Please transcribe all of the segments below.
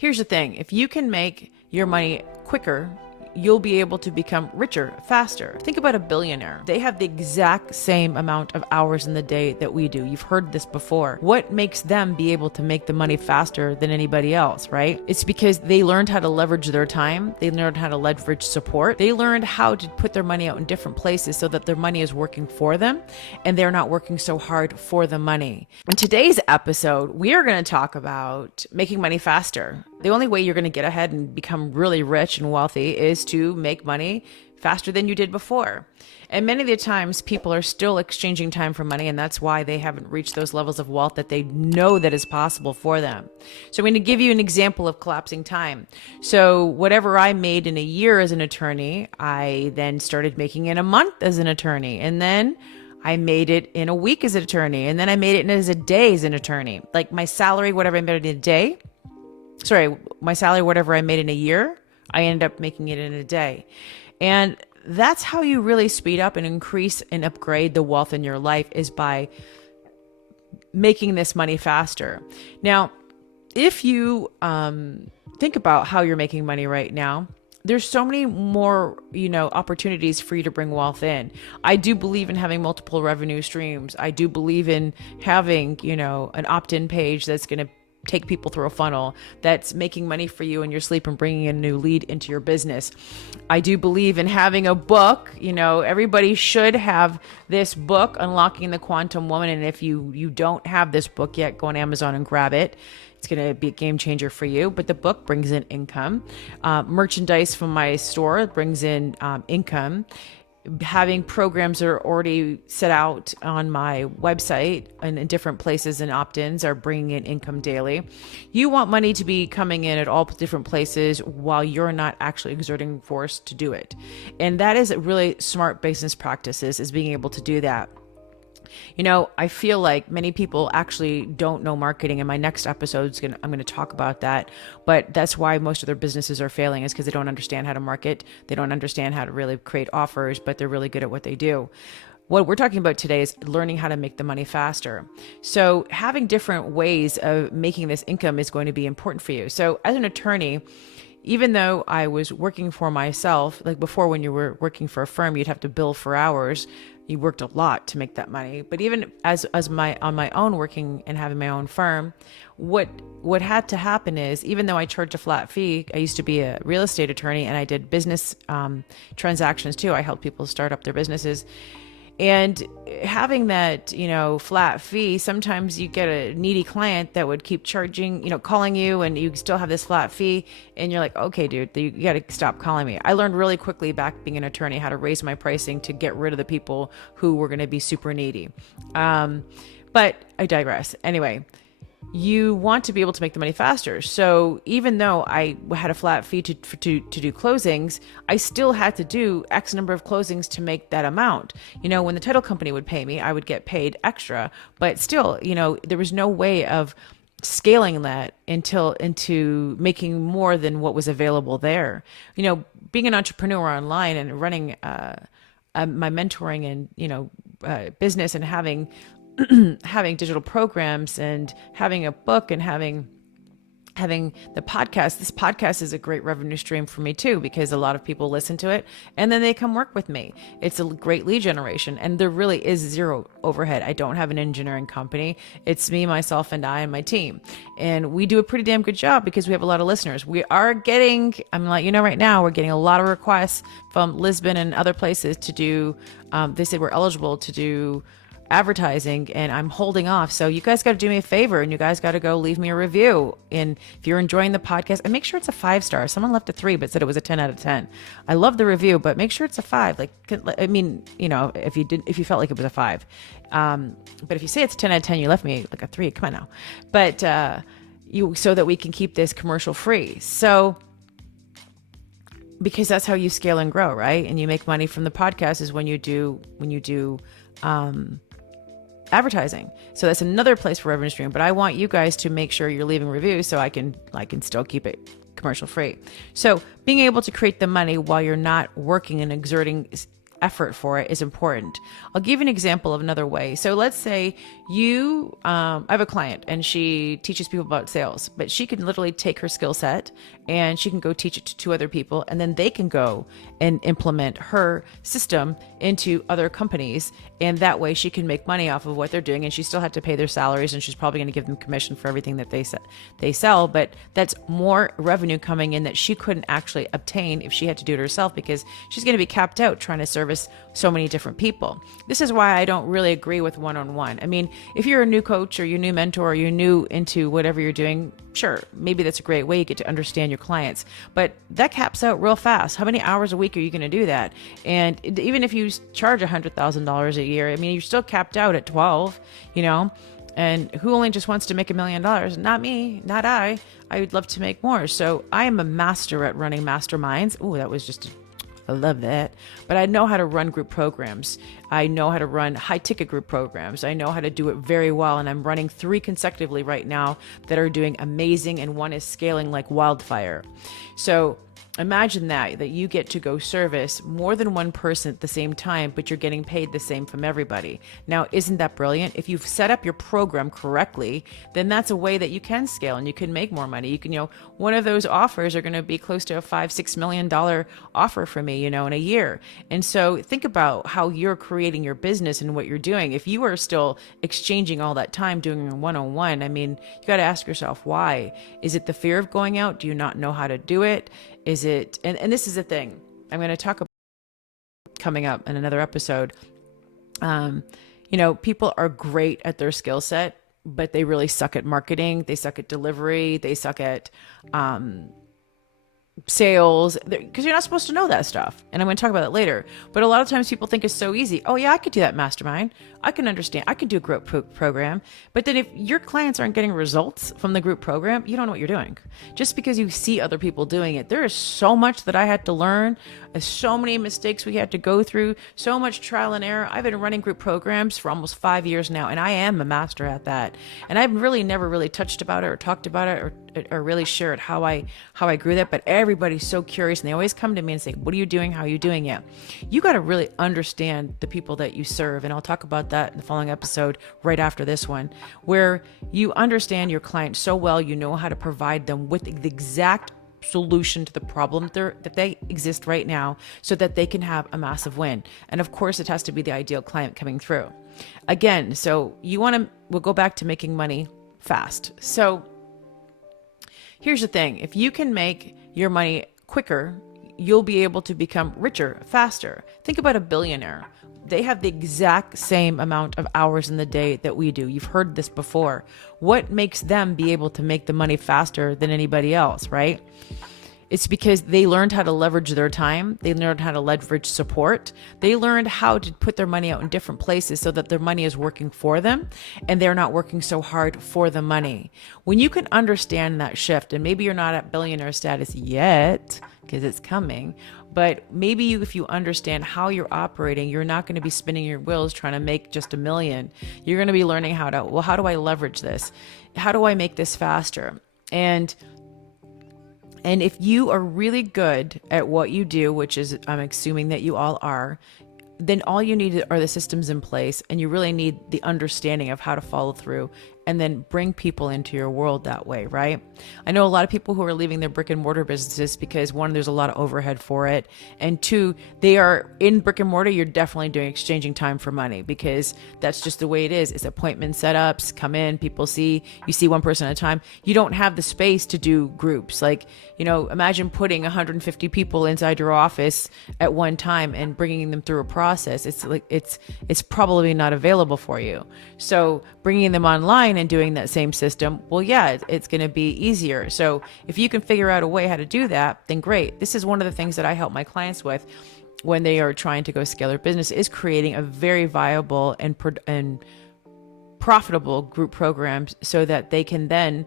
Here's the thing. If you can make your money quicker, you'll be able to become richer faster. Think about a billionaire. They have the exact same amount of hours in the day that we do. You've heard this before. What makes them be able to make the money faster than anybody else, right? It's because they learned how to leverage their time. They learned how to leverage support. They learned how to put their money out in different places so that their money is working for them and they're not working so hard for the money. In today's episode, we are going to talk about making money faster. The only way you're going to get ahead and become really rich and wealthy is to make money faster than you did before. And many of the times people are still exchanging time for money, and that's why they haven't reached those levels of wealth that they know that is possible for them. So I'm going to give you an example of collapsing time. So whatever I made in a year as an attorney, I then started making in a month as an attorney. And then I made it in a week as an attorney. And then I made it as a day as an attorney. Like my salary, whatever I made in a day, my salary, whatever I made in a year, I ended up making it in a day. And that's how you really speed up and increase and upgrade the wealth in your life, is by making this money faster. Now, if you think about how you're making money right now, there's so many more, opportunities for you to bring wealth in. I do believe in having multiple revenue streams. I do believe in having, an opt-in page that's going to take people through a funnel that's making money for you in your sleep and bringing a new lead into your business. I do believe in having a book. Everybody should have this book, Unlocking the Quantum Woman. And if you don't have this book yet, go on Amazon and grab it. It's going to be a game changer for you. But the book brings in income. Merchandise from my store brings in income. Having programs that are already set out on my website and in different places and opt-ins are bringing in income daily. You want money to be coming in at all different places while you're not actually exerting force to do it. And that is really smart business practices, is being able to do that. I feel like many people actually don't know marketing, and my next episode I'm going to talk about that. But that's why most of their businesses are failing, is because they don't understand how to market. They don't understand how to really create offers, but they're really good at what they do. What we're talking about today is learning how to make the money faster. So having different ways of making this income is going to be important for you. So as an attorney, even though I was working for myself, like before, when you were working for a firm, you'd have to bill for hours. You worked a lot to make that money. But even on my own, working and having my own firm, what had to happen is, even though I charged a flat fee, I used to be a real estate attorney and I did business transactions too. I helped people start up their businesses. And having that, flat fee, sometimes you get a needy client that would keep charging, calling you, and you still have this flat fee. And you're like, okay, dude, you got to stop calling me. I learned really quickly back being an attorney how to raise my pricing to get rid of the people who were going to be super needy. But I digress. Anyway, you want to be able to make the money faster. So even though I had a flat fee to do closings, I still had to do X number of closings to make that amount. When the title company would pay me, I would get paid extra, but still, there was no way of scaling that into making more than what was available there. Being an entrepreneur online and running my mentoring and, business, and having digital programs and having a book and having the podcast. This podcast is a great revenue stream for me too, because a lot of people listen to it and then they come work with me. It's a great lead generation, and there really is zero overhead. I don't have an engineering company. It's me, myself, and I and my team. And we do a pretty damn good job because we have a lot of listeners. We are getting, I'm like, right now we're getting a lot of requests from Lisbon and other places to do, they said we're eligible to do advertising, and I'm holding off. So you guys got to do me a favor, and you guys got to go leave me a review. And if you're enjoying the podcast, and make sure it's a 5-star. Someone left a 3 but said it was a 10 out of 10. I love the review, but make sure it's a 5. If you felt like it was a 5. But if you say it's a 10 out of 10, you left me like a 3. Come on now. But so that we can keep this commercial free. So, because that's how you scale and grow, right? And you make money from the podcast is when you do advertising. So that's another place for revenue stream. But I want you guys to make sure you're leaving reviews so I can still keep it commercial free. So being able to create the money while you're not working and exerting effort for it is important. I'll give you an example of another way. So let's say I have a client and she teaches people about sales, but she can literally take her skill set and she can go teach it to two other people, and then they can go and implement her system into other companies. And that way she can make money off of what they're doing, and she still had to pay their salaries, and she's probably going to give them commission for everything that they sell. But that's more revenue coming in that she couldn't actually obtain if she had to do it herself, because she's going to be capped out trying to service so many different people. This is why I don't really agree with one-on-one. I mean, if you're a new coach or you're a new mentor or you're new into whatever you're doing, sure, maybe that's a great way you get to understand your clients, but that caps out real fast. How many hours a week are you going to do that? And even if you charge $100,000 a year, I mean, you're still capped out at 12, and who only just wants to make $1 million? Not me, not I. I would love to make more. So I am a master at running masterminds. Oh, that was I love that. But I know how to run group programs. I know how to run high ticket group programs. I know how to do it very well. And I'm running 3 consecutively right now that are doing amazing. And one is scaling like wildfire. So imagine that you get to go service more than one person at the same time, but you're getting paid the same from everybody. Now, isn't that brilliant? If you've set up your program correctly, then that's a way that you can scale and you can make more money. You can, one of those offers are going to be close to a $5-6 million offer for me, in a year. And so think about how you're creating your business and what you're doing. If you are still exchanging all that time doing a one-on-one, I mean, you got to ask yourself, why? Is it the fear of going out? Do you not know how to do it? Is it, and this is the thing I'm going to talk about coming up in another episode. People are great at their skill set, but they really suck at marketing. They suck at delivery. They suck at, sales, because you're not supposed to know that stuff. And I'm going to talk about it later. But a lot of times people think it's so easy. Oh yeah, I could do that mastermind. I can understand. I could do a group program. But then if your clients aren't getting results from the group program, you don't know what you're doing. Just because you see other people doing it, there is so much that I had to learn. So many mistakes we had to go through, so much trial and error. I've been running group programs for almost 5 years now, and I am a master at that. And I've really never really touched about it or talked about it or really shared how I grew that. But everybody's so curious, and they always come to me and say, what are you doing? How are you doing it? You got to really understand the people that you serve. And I'll talk about that in the following episode right after this one, where you understand your client so well, you know how to provide them with the exact solution to the problem that they exist right now, so that they can have a massive win. And of course, it has to be the ideal client coming through. Again, so we'll go back to making money fast. So here's the thing. If you can make your money quicker, you'll be able to become richer faster. Think about a billionaire. They have the exact same amount of hours in the day that we do. You've heard this before. What makes them be able to make the money faster than anybody else, right? It's because they learned how to leverage their time. They learned how to leverage support. They learned how to put their money out in different places so that their money is working for them and they're not working so hard for the money. When you can understand that shift, and maybe you're not at billionaire status yet because it's coming, but maybe if you understand how you're operating, you're not going to be spinning your wheels trying to make just $1 million. You're going to be learning how do I leverage this? How do I make this faster? And if you are really good at what you do, which is, I'm assuming that you all are, then all you need are the systems in place, and you really need the understanding of how to follow through and then bring people into your world that way, right? I know a lot of people who are leaving their brick and mortar businesses because, one, there's a lot of overhead for it, and two, they are in brick and mortar. You're definitely exchanging time for money, because that's just the way it is. It's appointment setups, come in, you see one person at a time. You don't have the space to do groups. Like, imagine putting 150 people inside your office at one time and bringing them through a process. It's probably not available for you. So bringing them online and doing that same system, well, yeah, it's going to be easier. So if you can figure out a way how to do that, then great. This is one of the things that I help my clients with when they are trying to go scale their business, is creating a very viable and profitable group programs so that they can then,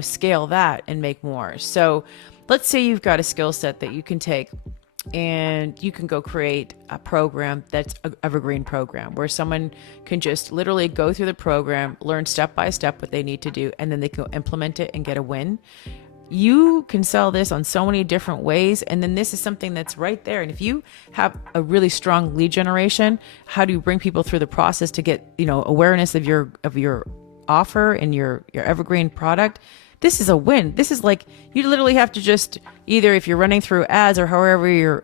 scale that and make more. So let's say you've got a skill set that you can take and you can go create a program that's an evergreen program where someone can just literally go through the program, learn step by step what they need to do, and then they can implement it and get a win. You can sell this on so many different ways. And then this is something that's right there. And if you have a really strong lead generation, how do you bring people through the process to get, awareness of your offer and your evergreen product? This is a win. This is like, you literally have to just either, if you're running through ads or however you're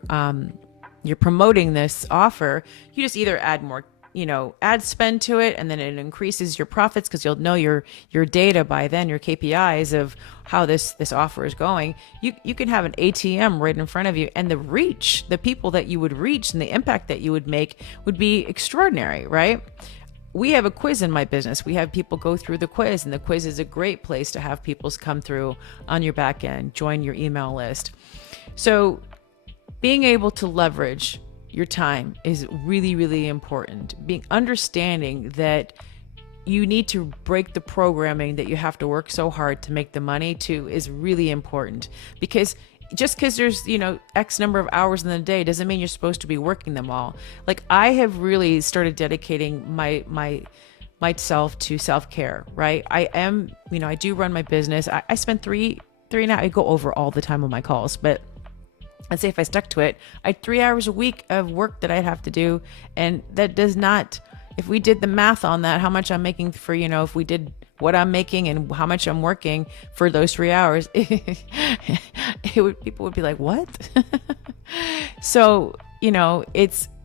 promoting this offer, you just either add more ad spend to it, and then it increases your profits because you'll know your data by then, your KPIs of how this offer is going. You can have an ATM right in front of you, and the people that you would reach and the impact that you would make would be extraordinary, right? We have a quiz in my business. We have people go through the quiz, and the quiz is a great place to have people come through on your back end, join your email list. So being able to leverage your time is really, really important. Understanding that you need to break the programming that you have to work so hard to make the money to is really important, because just because there's, X number of hours in the day doesn't mean you're supposed to be working them all. Like, I have really started dedicating myself to self-care, right? I am, I do run my business. I spend three and I go over all the time on my calls, but let's say if I stuck to it, I had 3 hours a week of work that I'd have to do. And that does not, if we did the math on that, how much I'm making for, if we did what I'm making and how much I'm working for those 3 hours, people would be like, what? So,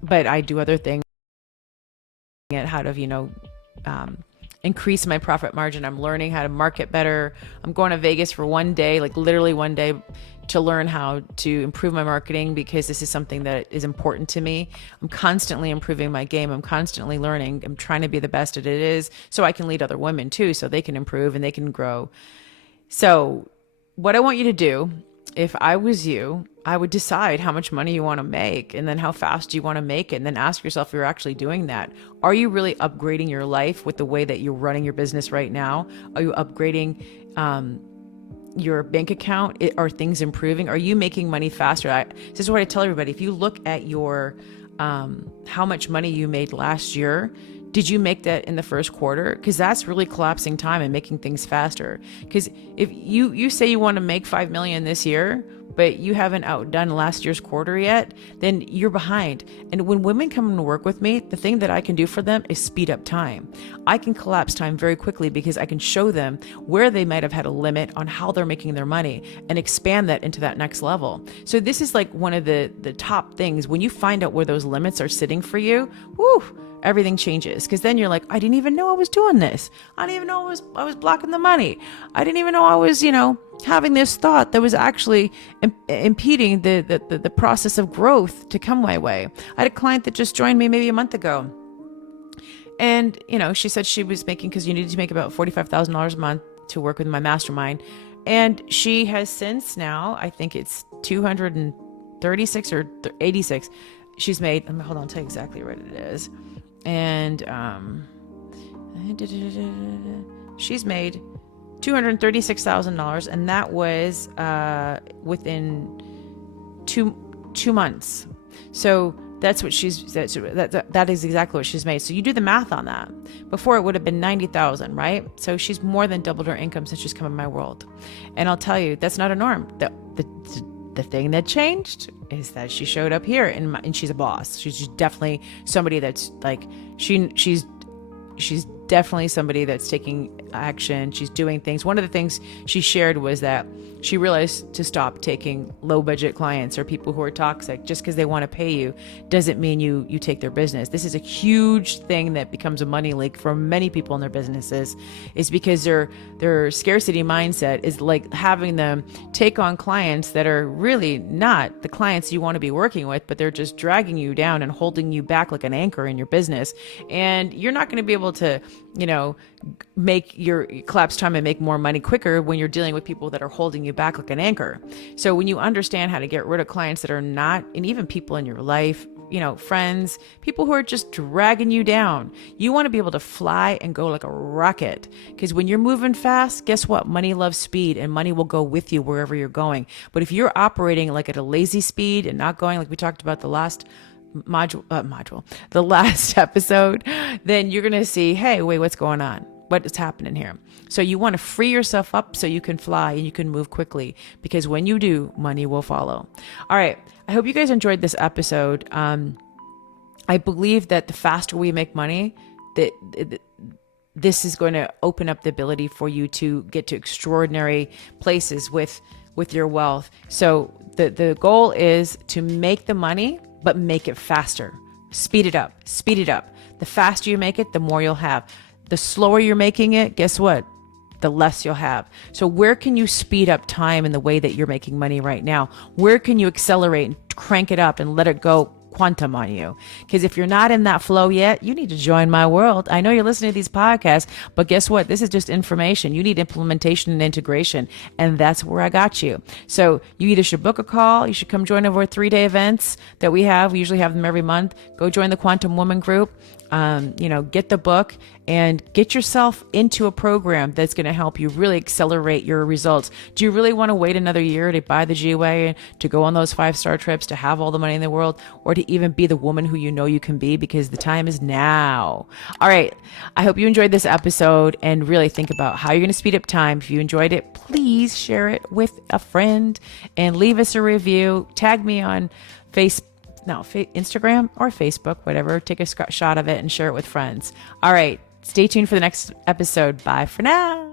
but I do other things at how to, increase my profit margin. I'm learning how to market better. I'm going to Vegas for one day, like literally one day, to learn how to improve my marketing, because this is something that is important to me. I'm constantly improving my game. I'm constantly learning. I'm trying to be the best at it is, so I can lead other women too, so they can improve and they can grow. So what I want you to do, if I was you, I would decide how much money you want to make, and then how fast you want to make it, and then ask yourself if you're actually doing that. Are you really upgrading your life with the way that you're running your business right now? Are you upgrading your bank account? Are things improving? Are you making money faster? This is what I tell everybody. If you look at your how much money you made last year, did you make that in the first quarter? Because that's really collapsing time and making things faster. Because if you say you want to make 5 million this year, but you haven't outdone last year's quarter yet, then you're behind. And when women come to work with me, the thing that I can do for them is speed up time. I can collapse time very quickly because I can show them where they might have had a limit on how they're making their money and expand that into that next level. So this is like one of the top things. When you find out where those limits are sitting for you, everything changes, because then you're like, I didn't even know I was doing this. I didn't even know I was blocking the money. I didn't even know I was, having this thought that was actually impeding the process of growth to come my way. I had a client that just joined me maybe a month ago. And, she said she was making, because you needed to make about $45,000 a month to work with my mastermind. And she has since now, I think it's 236 or 86. She's made, hold on, I'll tell you exactly what it is. And she's made $236,000, and that was within two months. So that's what that is exactly what she's made. So you do the math on that. Before, it would have been 90,000, right? So she's more than doubled her income since she's come in my world. And I'll tell you, that's not a norm. The thing that changed is that she showed up here, and she's a boss. She's definitely somebody that's like, she's definitely somebody that's taking action. She's doing things. One of the things she shared was that she realized to stop taking low budget clients or people who are toxic. Just because they want to pay you doesn't mean you take their business. This is a huge thing that becomes a money leak for many people in their businesses, is because their scarcity mindset is like having them take on clients that are really not the clients you want to be working with, but they're just dragging you down and holding you back like an anchor in your business. And you're not going to be able to, make your collapse time and make more money quicker when you're dealing with people that are holding you back like an anchor. So when you understand how to get rid of clients that are not, and even people in your life, friends, people who are just dragging you down, you want to be able to fly and go like a rocket. Because when you're moving fast, guess what? Money loves speed, and money will go with you wherever you're going. But if you're operating like at a lazy speed and not going, like we talked about the last the last episode, then you're going to see, hey, wait, what's going on? what is happening here. So you want to free yourself up so you can fly and you can move quickly, because when you do, money will follow. All right. I hope you guys enjoyed this episode. I believe that the faster we make money, this is going to open up the ability for you to get to extraordinary places with your wealth. So the goal is to make the money, but make it faster. Speed it up. Speed it up. The faster you make it, the more you'll have. The slower you're making it, guess what? The less you'll have. So where can you speed up time in the way that you're making money right now? Where can you accelerate and crank it up and let it go quantum on you? Because if you're not in that flow yet, you need to join my world. I know you're listening to these podcasts, but guess what? This is just information. You need implementation and integration, and that's where I got you. So you either should book a call, you should come join over 3-day events that we have. We usually have them every month. Go join the Quantum Woman group. Get the book and get yourself into a program that's going to help you really accelerate your results. Do you really want to wait another year to buy the G-Wagon, to go on those 5-star trips, to have all the money in the world, or to even be the woman who you know you can be? Because the time is now. All right. I hope you enjoyed this episode and really think about how you're going to speed up time. If you enjoyed it, please share it with a friend and leave us a review. Tag me on Instagram or Facebook, whatever. Take a shot of it and share it with friends. All right. Stay tuned for the next episode. Bye for now.